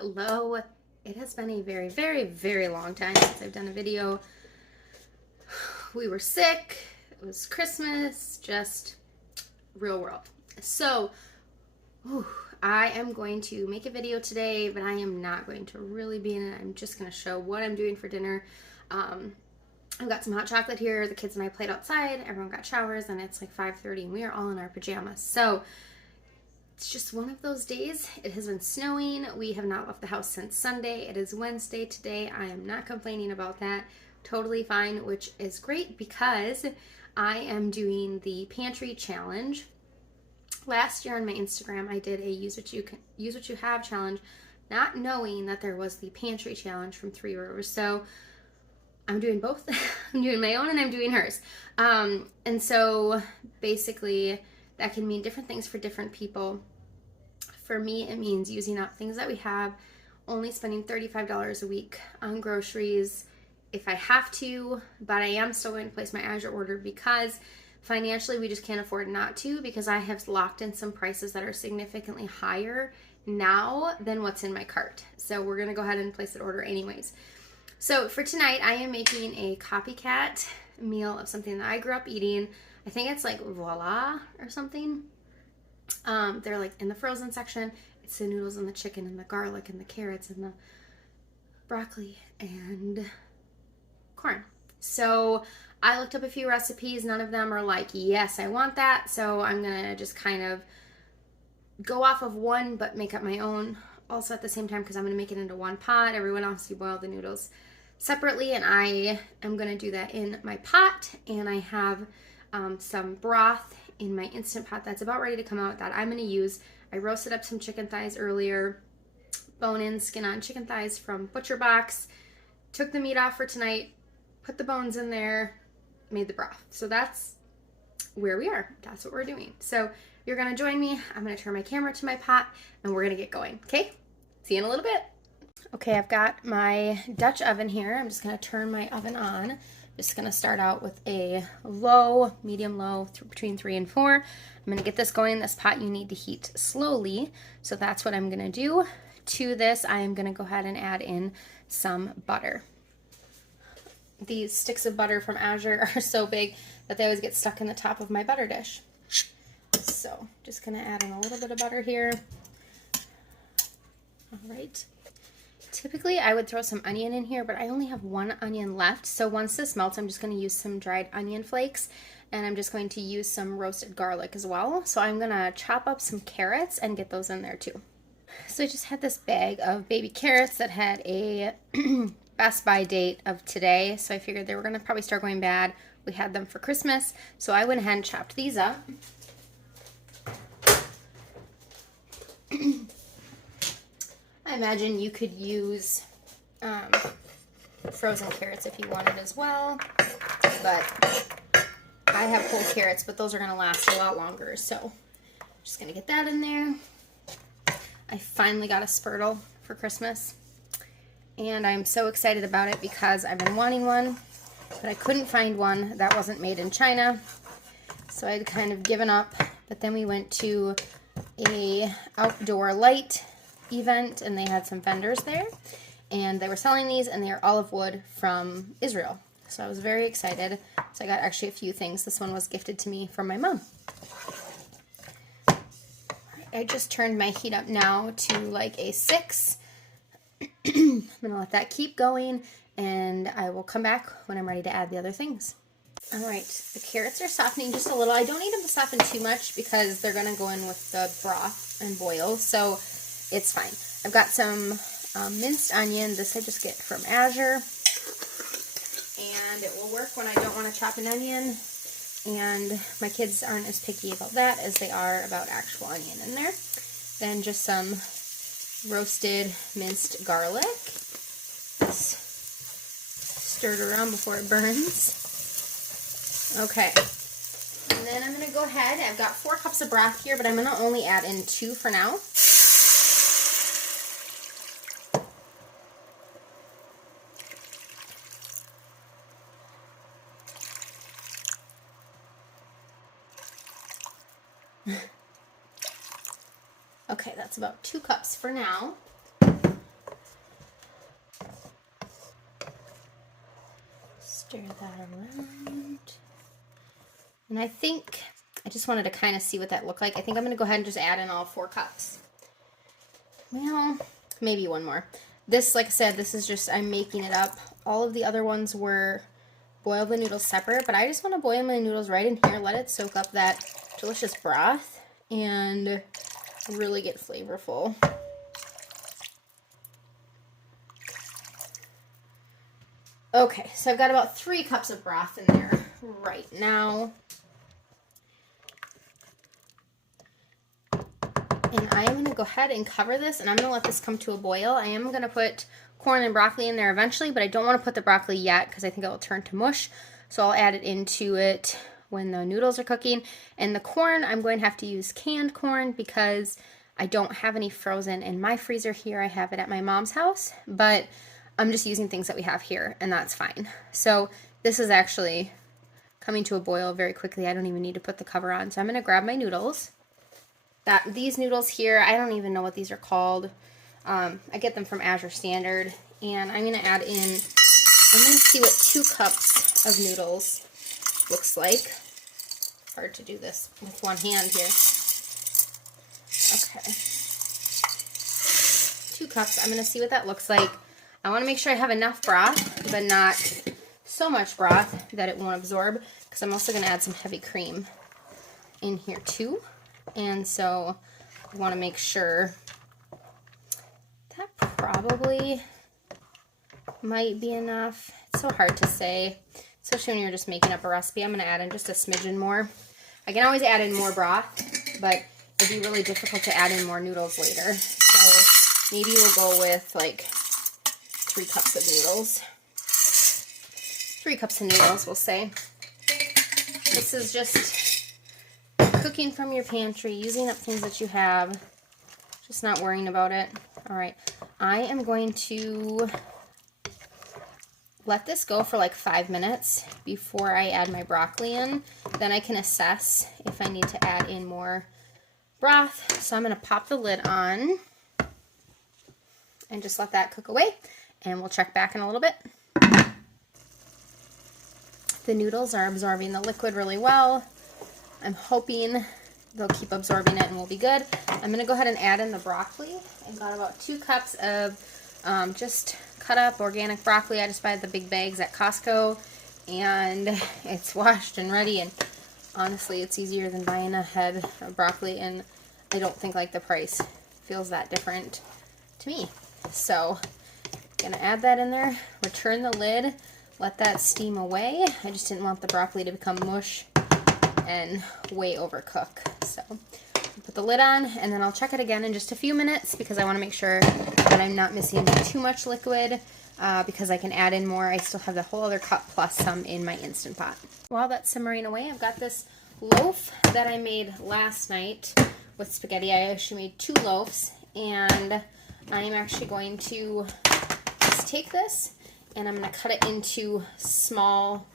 Hello. It has been a very, very, very long time since I've done a video. We were sick. It was Christmas, just real world. So, I am going to make a video today, but I am not going to really be in it. I'm just going to show what I'm doing for dinner. I've got some hot chocolate here. The kids and I played outside. Everyone got showers, and it's like 5:30, and we are all in our pajamas. So, it's just one of those days. It has been snowing. We have not left the house since Sunday. It is Wednesday today. I am not complaining about that. Totally fine, which is great because I am doing the pantry challenge. Last year on my Instagram, I did a use what you have challenge, not knowing that there was the pantry challenge from Three Rivers. So I'm doing both. I'm doing my own and I'm doing hers. And so basically that can mean different things for different people. For me, it means using up things that we have, only spending $35 a week on groceries if I have to, but I am still going to place my Azure order because financially we just can't afford not to, because I have locked in some prices that are significantly higher now than what's in my cart. So we're going to go ahead and place that order anyways. So for tonight, I am making a copycat meal of something that I grew up eating. I think it's like Voila or something. They're like in the frozen section. It's the noodles and the chicken and the garlic and the carrots and the broccoli and corn. So I looked up a few recipes. None of them are like, yes, I want that. So I'm going to just kind of go off of one, but make up my own also at the same time, because I'm going to make it into one pot. Everyone else, you boil the noodles separately, and I am going to do that in my pot. And I have some broth in my Instant Pot that's about ready to come out that I'm going to use. I roasted up some chicken thighs earlier, bone-in, skin-on chicken thighs from Butcher Box. Took the meat off for tonight, put the bones in there, made the broth. So that's where we are. That's what we're doing. So you're going to join me. I'm going to turn my camera to my pot, and we're going to get going. Okay? See you in a little bit. Okay, I've got my Dutch oven here. I'm just going to turn my oven on. Just going to start out with a low, medium low, between 3 and 4. I'm going to get this going. This pot you need to heat slowly, so that's what I'm going to do. To this, I am going to go ahead and add in some butter. These sticks of butter from Azure are so big that they always get stuck in the top of my butter dish. So just going to add in a little bit of butter here. All right. Typically, I would throw some onion in here, but I only have one onion left. So once this melts, I'm just going to use some dried onion flakes, and I'm just going to use some roasted garlic as well. So I'm going to chop up some carrots and get those in there too. So I just had this bag of baby carrots that had a Best By date of today. So I figured they were going to probably start going bad. We had them for Christmas. So I went ahead and chopped these up. I imagine you could use frozen carrots if you wanted as well, but I have whole carrots, but those are going to last a lot longer, so I'm just going to get that in there. I finally got a Spurtle for Christmas, and I'm so excited about it because I've been wanting one, but I couldn't find one that wasn't made in China, so I'd kind of given up. But then we went to a outdoor light event, and they had some vendors there, and they were selling these, and they are olive wood from Israel. So I was very excited. So I got actually a few things. This one was gifted to me from my mom. I just turned my heat up now to like a 6. I'm gonna let that keep going, and I will come back when I'm ready to add the other things. All right, the carrots are softening just a little. I don't need them to soften too much because they're gonna go in with the broth and boil, so it's fine. I've got some minced onion. This I just get from Azure, and it will work when I don't want to chop an onion, and my kids aren't as picky about that as they are about actual onion in there. Then just some roasted minced garlic. Just stir it around before it burns. Okay, and then I'm going to go ahead. I've got 4 cups of broth here, but I'm going to only add in 2 for now. Okay, that's about 2 cups for now. Stir that around. And I think I just wanted to kind of see what that looked like. I think I'm going to go ahead and just add in all 4 cups. Well, maybe one more. This, like I said, this is just, I'm making it up. All of the other ones were boil the noodles separate, but I just want to boil my noodles right in here, let it soak up that delicious broth, and really get flavorful. Okay, so I've got about 3 cups of broth in there right now. And I am going to go ahead and cover this, and I'm going to let this come to a boil. I am going to put corn and broccoli in there eventually, but I don't want to put the broccoli yet because I think it will turn to mush. So I'll add it into it when the noodles are cooking. And the corn, I'm going to have to use canned corn because I don't have any frozen in my freezer here. I have it at my mom's house, but I'm just using things that we have here, and that's fine. So this is actually coming to a boil very quickly. I don't even need to put the cover on. So I'm going to grab my noodles. These noodles here, I don't even know what these are called. I get them from Azure Standard, and I'm going to add in, I'm going to see what 2 cups of noodles looks like. Hard to do this with one hand here. Okay. 2 cups, I'm going to see what that looks like. I want to make sure I have enough broth, but not so much broth that it won't absorb, because I'm also going to add some heavy cream in here too. And so I want to make sure that probably might be enough. It's so hard to say, especially when you're just making up a recipe. I'm going to add in just a smidgen more. I can always add in more broth, but it'd be really difficult to add in more noodles later. So maybe we'll go with like 3 cups of noodles. 3 cups of noodles, we'll say. This is just cooking from your pantry, using up things that you have, just not worrying about it. All right, I am going to let this go for like 5 minutes before I add my broccoli in. Then I can assess if I need to add in more broth. So I'm going to pop the lid on and just let that cook away, and we'll check back in a little bit. The noodles are absorbing the liquid really well. I'm hoping they'll keep absorbing it and we'll be good. I'm going to go ahead and add in the broccoli. I've got about 2 cups of just cut up organic broccoli. I just buy the big bags at Costco, and it's washed and ready, and honestly it's easier than buying a head of broccoli, and I don't think like the price feels that different to me. So I'm going to add that in there, return the lid, let that steam away. I just didn't want the broccoli to become mush and way overcook. So put the lid on, and then I'll check it again in just a few minutes because I want to make sure that I'm not missing too much liquid because I can add in more. I still have the whole other cup plus some in my Instant Pot. While that's simmering away, I've got this loaf that I made last night with spaghetti. I actually made 2 loaves, and I'm actually going to just take this and I'm going to cut it into small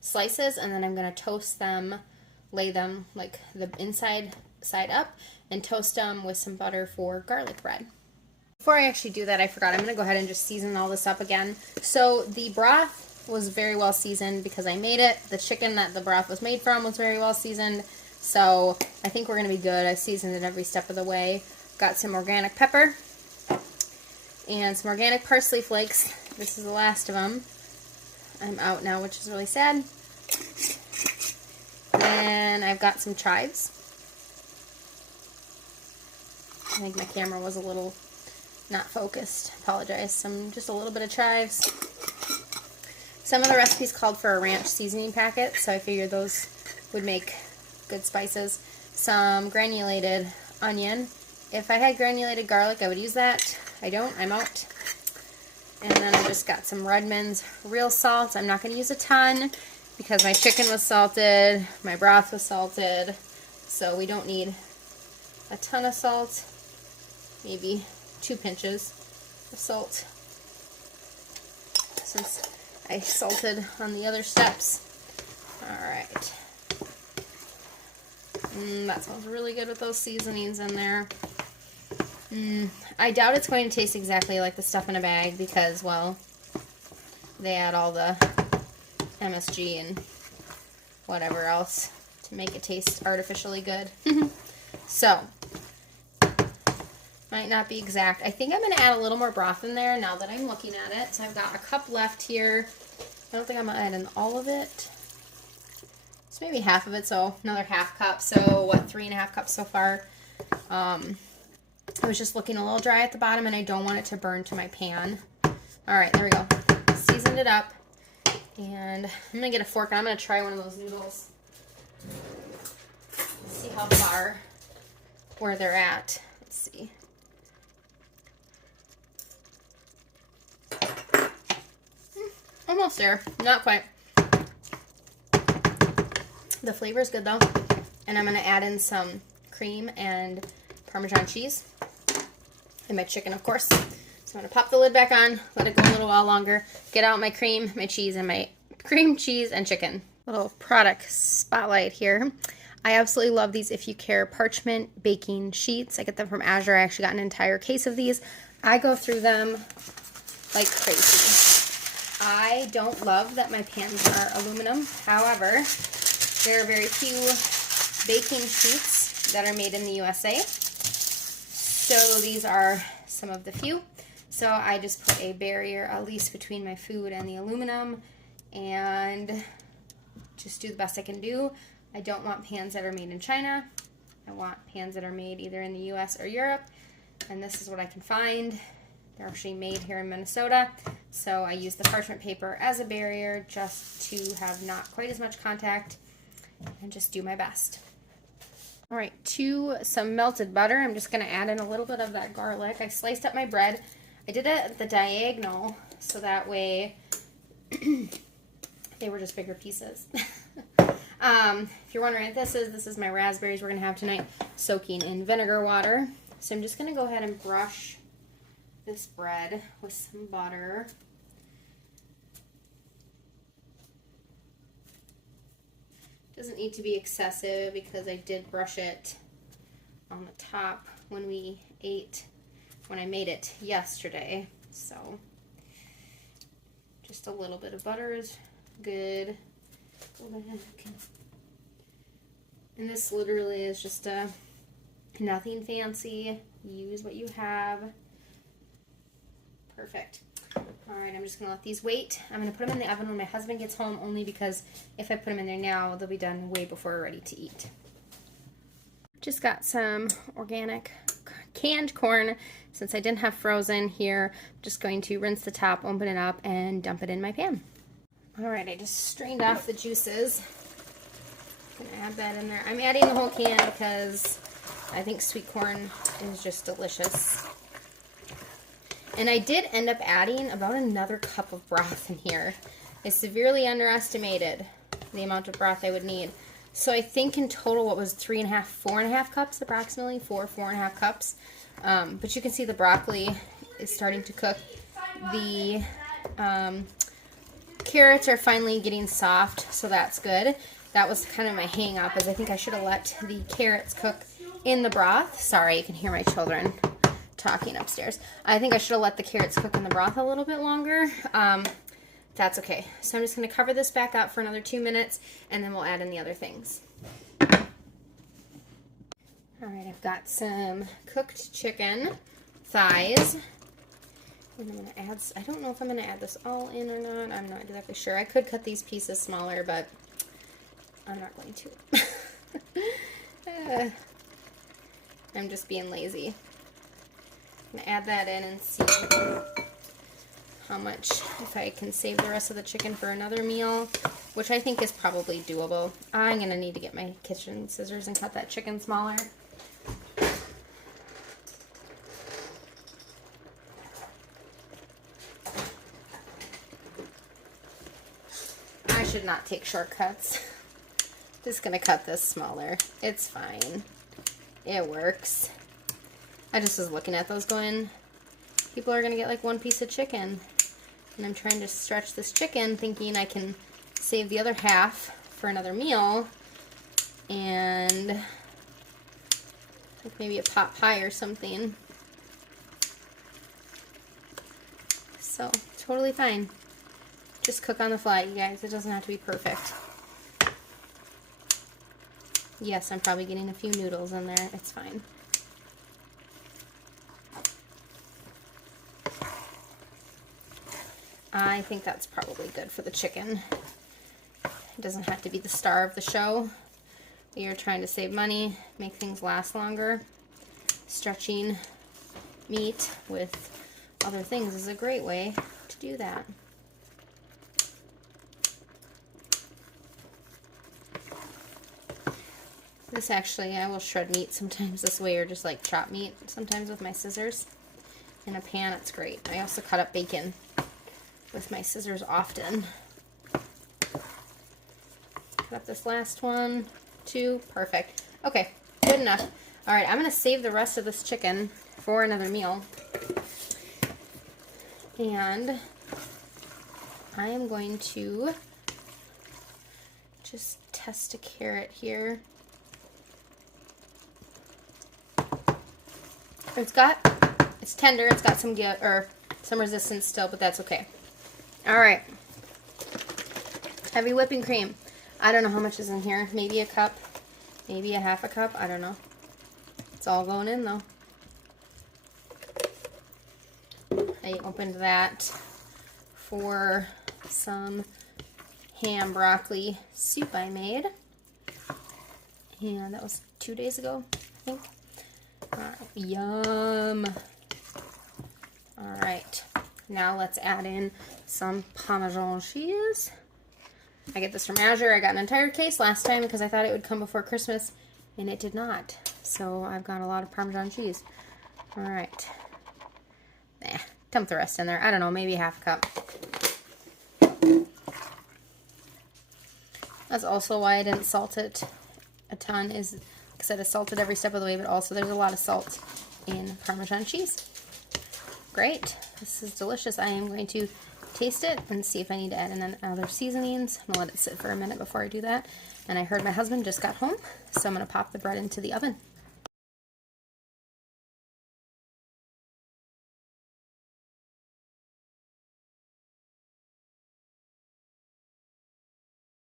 slices, and then I'm going to toast them, lay them like the inside side up, and toast them with some butter for garlic bread. Before I actually do that, I forgot. I'm going to go ahead and just season all this up again. So the broth was very well seasoned because I made it. The chicken that the broth was made from was very well seasoned. So I think we're going to be good. I seasoned it every step of the way. Got some organic pepper and some organic parsley flakes. This is the last of them. I'm out now, which is really sad. And I've got some chives. I think my camera was a little not focused. Apologize. Just a little bit of chives. Some of the recipes called for a ranch seasoning packet, so I figured those would make good spices. Some granulated onion. If I had granulated garlic, I would use that. I don't. I'm out. And then I just got some Redmond's real salt. I'm not going to use a ton because my chicken was salted, my broth was salted, so we don't need a ton of salt. Maybe 2 pinches of salt, since I salted on the other steps. Alright. That smells really good with those seasonings in there. I doubt it's going to taste exactly like the stuff in a bag because, well, they add all the MSG and whatever else to make it taste artificially good. So, might not be exact. I think I'm going to add a little more broth in there now that I'm looking at it. So I've got a cup left here. I don't think I'm going to add in all of it. It's maybe half of it, so another half cup. So what, 3.5 cups so far. I was just looking a little dry at the bottom, and I don't want it to burn to my pan. All right, there we go. Seasoned it up, and I'm gonna get a fork, and I'm gonna try one of those noodles. See how far where they're at. Let's see. Almost there. Not quite. The flavor is good though, and I'm gonna add in some cream and Parmesan cheese, and my chicken, of course. So I'm gonna pop the lid back on, let it go a little while longer, get out my cream, my cheese, and my cream, cheese, and chicken. Little product spotlight here. I absolutely love these If You Care parchment baking sheets. I get them from Azure. I actually got an entire case of these. I go through them like crazy. I don't love that my pans are aluminum. However, there are very few baking sheets that are made in the USA. So these are some of the few. So I just put a barrier at least between my food and the aluminum and just do the best I can do. I don't want pans that are made in China. I want pans that are made either in the US or Europe. And this is what I can find. They're actually made here in Minnesota. So I use the parchment paper as a barrier just to have not quite as much contact and just do my best. All right, to some melted butter, I'm just gonna add in a little bit of that garlic. I sliced up my bread. I did it at the diagonal, so that way they were just bigger pieces. If you're wondering what this is my raspberries we're gonna have tonight soaking in vinegar water. So I'm just gonna go ahead and brush this bread with some butter. Doesn't need to be excessive because I did brush it on the top when I made it yesterday. So just a little bit of butter is good. And this literally is just nothing fancy. Use what you have. Perfect. All right, I'm just gonna let these wait. I'm gonna put them in the oven when my husband gets home, only because if I put them in there now, they'll be done way before we're ready to eat. Just got some organic canned corn. Since I didn't have frozen here, I'm just going to rinse the top, open it up, and dump it in my pan. All right, I just strained off the juices. I'm gonna add that in there. I'm adding the whole can because I think sweet corn is just delicious. And I did end up adding about another cup of broth in here. I severely underestimated the amount of broth I would need. So I think in total, what was 4.5 cups approximately, 4.5 cups. But you can see the broccoli is starting to cook. The carrots are finally getting soft, so that's good. That was kind of my hang up, is I think I should have let the carrots cook in the broth. Sorry, you can hear my children talking upstairs. I think I should have let the carrots cook in the broth a little bit longer. That's okay. So I'm just going to cover this back up for another 2 minutes, and then we'll add in the other things. All right, I've got some cooked chicken thighs. And I'm going to add, I don't know if I'm going to add this all in or not. I'm not exactly sure. I could cut these pieces smaller, but I'm not going to. I'm just being lazy. I'm going to add that in and see how much, if I can save the rest of the chicken for another meal, which I think is probably doable. I'm going to need to get my kitchen scissors and cut that chicken smaller. I should not take shortcuts. Just going to cut this smaller. It's fine. It works. I just was looking at those going, people are going to get like one piece of chicken. And I'm trying to stretch this chicken thinking I can save the other half for another meal. And like maybe a pot pie or something. So, totally fine. Just cook on the fly, you guys. It doesn't have to be perfect. Yes, I'm probably getting a few noodles in there. It's fine. I think that's probably good for the chicken. It doesn't have to be the star of the show. We are trying to save money, make things last longer. Stretching meat with other things is a great way to do that. This actually, I will shred meat sometimes this way, or just like chop meat sometimes with my scissors. In a pan, it's great. I also cut up bacon with my scissors often. Cut up this last one, 2, perfect. Okay, good enough. All right, I'm gonna save the rest of this chicken for another meal. And I am going to just test a carrot here. It's tender, it's got some resistance still, but that's okay. All right, heavy whipping cream. I don't know how much is in here, maybe a cup, maybe a half a cup, I don't know. It's all going in though. I opened that for some ham broccoli soup I made, and that was 2 days ago, I think. Yum. All right, now let's add in some Parmesan cheese. I get this from Azure. I got an entire case last time because I thought it would come before Christmas, and it did not. So I've got a lot of Parmesan cheese. All right. Dump the rest in there. I don't know, maybe half a cup. That's also why I didn't salt it a ton, is because I salted every step of the way, but also there's a lot of salt in Parmesan cheese. Great. This is delicious. I am going to taste it and see if I need to add in other seasonings. I'm going to let it sit for a minute before I do that. And I heard my husband just got home, so I'm going to pop the bread into the oven.